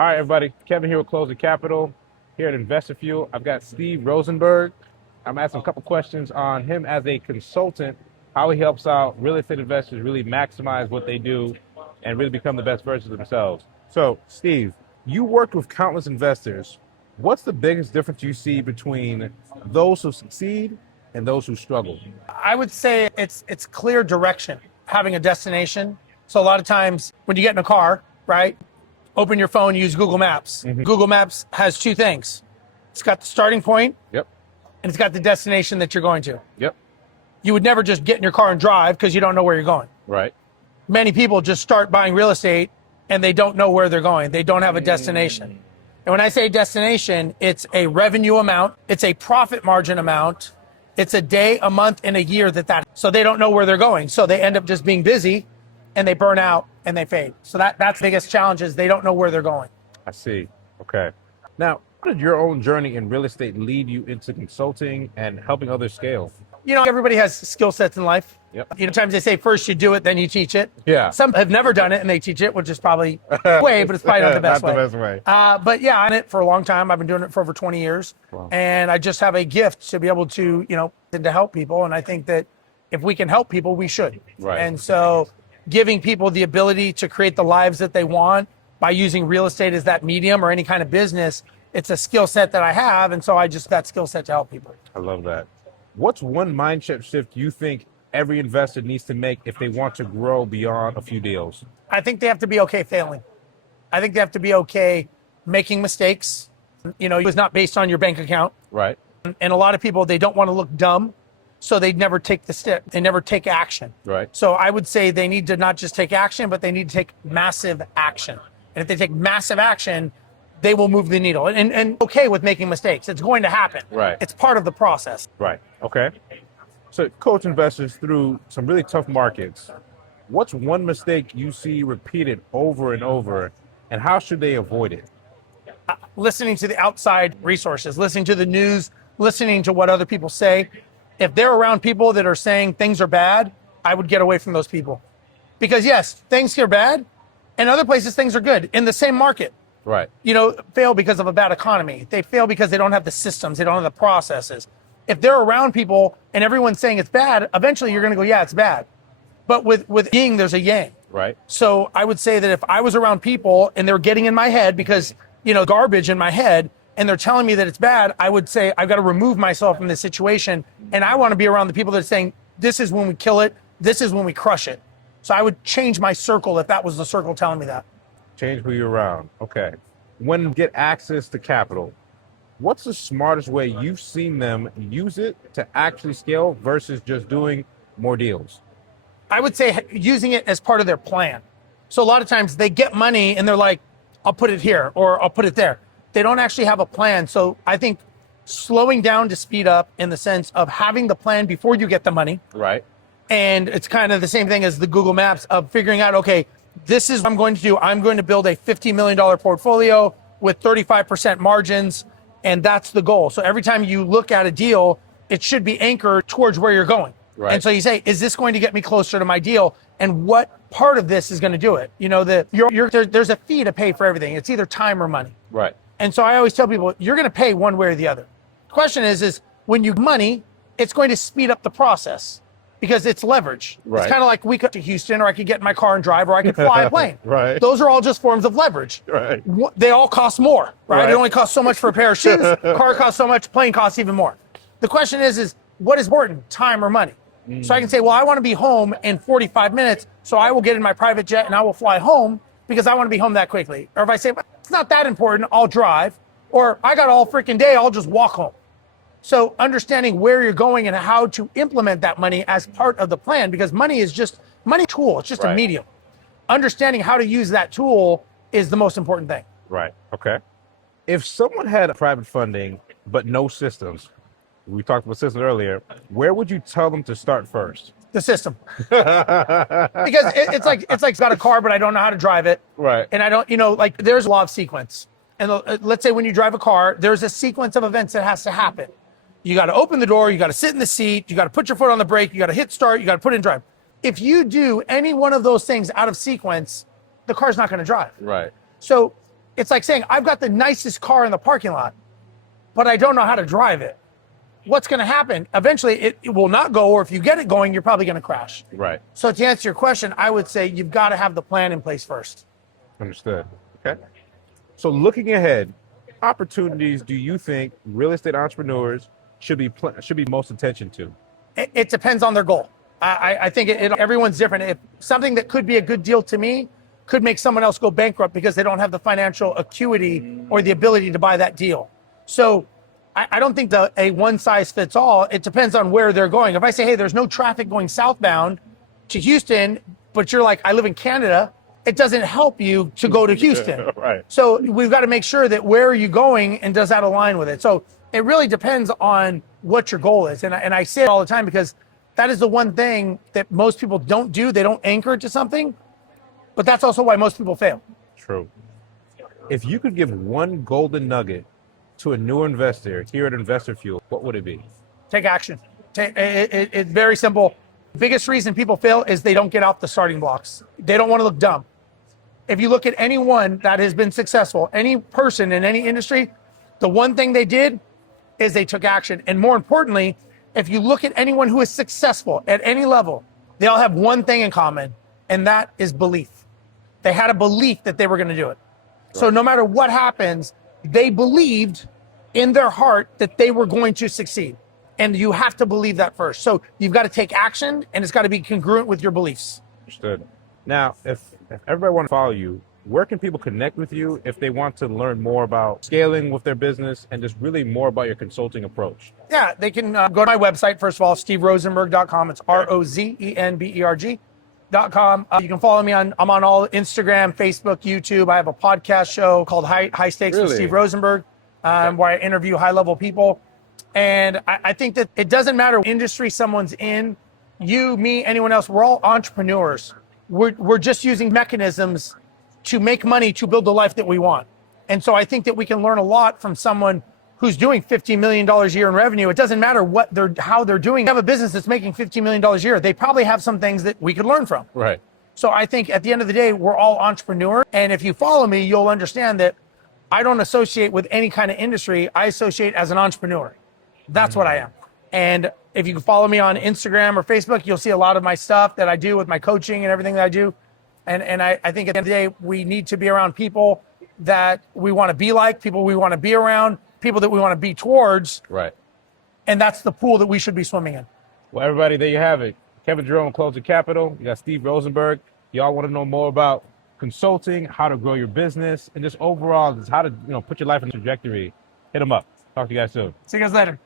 All right, everybody. Kevin here with Closer Capital here at Investor Fuel. I've got Steve Rosenberg. I'm asking a couple questions on him as a consultant, how he helps out real estate investors really maximize what they do and really become the best versions of themselves. So, Steve, you work with countless investors. What's the biggest difference you see between those who succeed and those who struggle? I would say it's clear direction, having a destination. So a lot of times when you get in a car, right, open your phone, use Google Maps. Google Maps has two things. It's got the starting point Yep. and it's got the destination that you're going to. Yep. You would never just get in your car and drive because you don't know where you're going. Right. Many people just start buying real estate and they don't know where they're going. They don't have a destination. And when I say destination, it's a revenue amount, it's a profit margin amount, it's a day, a month, and a year so they don't know where they're going. So they end up just being busy and they burn out and they fade. So that's the biggest challenge is they don't know where they're going. I see. Okay. Now, how did your own journey in real estate lead you into consulting and helping others scale? You know, everybody has skill sets in life. Yep. You know, sometimes they say first you do it, then you teach it. Yeah. Some have never done it and they teach it, which is probably way, but it's probably not the best way. Not the best way. But yeah, I'm in it for a long time. I've been doing it for over 20 years. Wow. And I just have a gift to be able to, and to help people. And I think that if we can help people, we should. Right. And so giving people the ability to create the lives that they want by using real estate as that medium or any kind of business, it's a skill set that I have. And so that skill set to help people. I love that. What's one mindset shift you think every investor needs to make if they want to grow beyond a few deals? I think they have to be okay failing. I think they have to be okay making mistakes. It's not based on your bank account. Right. And a lot of people, they don't want to look dumb, so they never take the step. They never take action. Right. So I would say they need to not just take action, but they need to take massive action. And if they take massive action, they will move the needle. And okay with making mistakes. It's going to happen. Right. It's part of the process. Right. Okay. So coach investors through some really tough markets. What's one mistake you see repeated over and over, and how should they avoid it? Listening to the outside resources, listening to the news, listening to what other people say. If they're around people that are saying things are bad, I would get away from those people. Because yes, things are bad, and other places things are good in the same market. Right. Fail because of a bad economy. They fail because they don't have the systems, they don't have the processes. If they're around people and everyone's saying it's bad, eventually you're going to go, yeah, it's bad. But with yin, there's a yang. Right. So I would say that if I was around people and they're getting in my head because, garbage in my head, and they're telling me that it's bad, I would say I've got to remove myself from this situation. And I want to be around the people that are saying, this is when we kill it. This is when we crush it. So I would change my circle if that was the circle telling me that. Change who you're around. Okay. When you get access to capital, what's the smartest way you've seen them use it to actually scale versus just doing more deals? I would say using it as part of their plan. So a lot of times they get money and they're like, I'll put it here or I'll put it there. They don't actually have a plan. So I think slowing down to speed up in the sense of having the plan before you get the money. Right. And it's kind of the same thing as the Google Maps of figuring out, okay, this is what I'm going to do. I'm going to build a $50 million portfolio with 35% margins. And that's the goal. So every time you look at a deal, it should be anchored towards where you're going. Right. And so you say, is this going to get me closer to my deal? And what part of this is going to do it? There's a fee to pay for everything. It's either time or money. Right. And so I always tell people, you're going to pay one way or the other. The question is when you money, it's going to speed up the process because it's leverage. Right. It's kind of like we could to Houston, or I could get in my car and drive, or I could fly a plane. Right. Those are all just forms of leverage. Right. They all cost more, right? Right. It only costs so much for a pair of shoes. Car costs so much, plane costs even more. The question is what is important, time or money? So I can say, well, I want to be home in 45 minutes, so I will get in my private jet and I will fly home because I want to be home that quickly. Or if I say, well, it's not that important, I'll drive. Or I got all freaking day, I'll just walk home. So understanding where you're going and how to implement that money as part of the plan, because money is just money tool. It's just Right. a medium. Understanding how to use that tool is the most important thing. Right. Okay. If someone had private funding but no systems, we talked about systems earlier, where would you tell them to start first? The system. Because it's like got a car, but I don't know how to drive it. Right. And I don't, there's a law of sequence. And let's say when you drive a car, there's a sequence of events that has to happen. You got to open the door, you got to sit in the seat, you got to put your foot on the brake, you got to hit start, you got to put in drive. If you do any one of those things out of sequence, the car's not going to drive. Right. So It's like saying, I've got the nicest car in the parking lot, but I don't know how to drive it. What's going to happen? Eventually, it will not go, or if you get it going, you're probably going to crash. Right. So to answer your question, I would say you've got to have the plan in place first. Understood. Okay. So looking ahead, opportunities do you think real estate entrepreneurs should be most attention to? It depends on their goal. I think everyone's different. If something that could be a good deal to me could make someone else go bankrupt because they don't have the financial acuity or the ability to buy that deal. So I don't think a one size fits all. It depends on where they're going. If I say, hey, there's no traffic going southbound to Houston, but you're like, I live in Canada, it doesn't help you to go to Houston. Right. So we've got to make sure that where are you going and does that align with it? So it really depends on what your goal is. And I say it all the time because that is the one thing that most people don't do. They don't anchor it to something, but that's also why most people fail. True. If you could give one golden nugget to a new investor here at Investor Fuel, what would it be? Take action. It's very simple. Biggest reason people fail is they don't get off the starting blocks. They don't want to look dumb. If you look at anyone that has been successful, any person in any industry, the one thing they did is they took action. And more importantly, if you look at anyone who is successful at any level, they all have one thing in common, and that is belief. They had a belief that they were going to do it. Right. So no matter what happens, they believed in their heart that they were going to succeed. And you have to believe that first. So you've got to take action, and it's got to be congruent with your beliefs. Understood. Now, if everybody wants to follow you, where can people connect with you if they want to learn more about scaling with their business and just really more about your consulting approach? Yeah, they can go to my website, first of all, steverosenberg.com. It's ROZENBERG.com. You can follow me I'm on all Instagram, Facebook, YouTube. I have a podcast show called High Stakes with Steve Rosenberg, where I interview high-level people. And I think that it doesn't matter what industry someone's in, you, me, anyone else, we're all entrepreneurs. We're just using mechanisms to make money to build the life that we want. And so I think that we can learn a lot from someone who's doing $50 million a year in revenue. It doesn't matter how they're doing. They have a business that's making $50 million a year. They probably have some things that we could learn from. Right. So I think at the end of the day, we're all entrepreneurs. And if you follow me, you'll understand that I don't associate with any kind of industry. I associate as an entrepreneur. That's what I am. And if you can follow me on Instagram or Facebook, you'll see a lot of my stuff that I do with my coaching and everything that I do. And I think at the end of the day, we need to be around people that we want to be like, people we want to be around, people that we want to be towards. Right. And that's the pool that we should be swimming in. Well, everybody, there you have it. Kevin Jerome, Closer Capital. You got Steve Rosenberg. Y'all want to know more about consulting, how to grow your business, and just overall just how to put your life in a trajectory. Hit them up. Talk to you guys soon. See you guys later.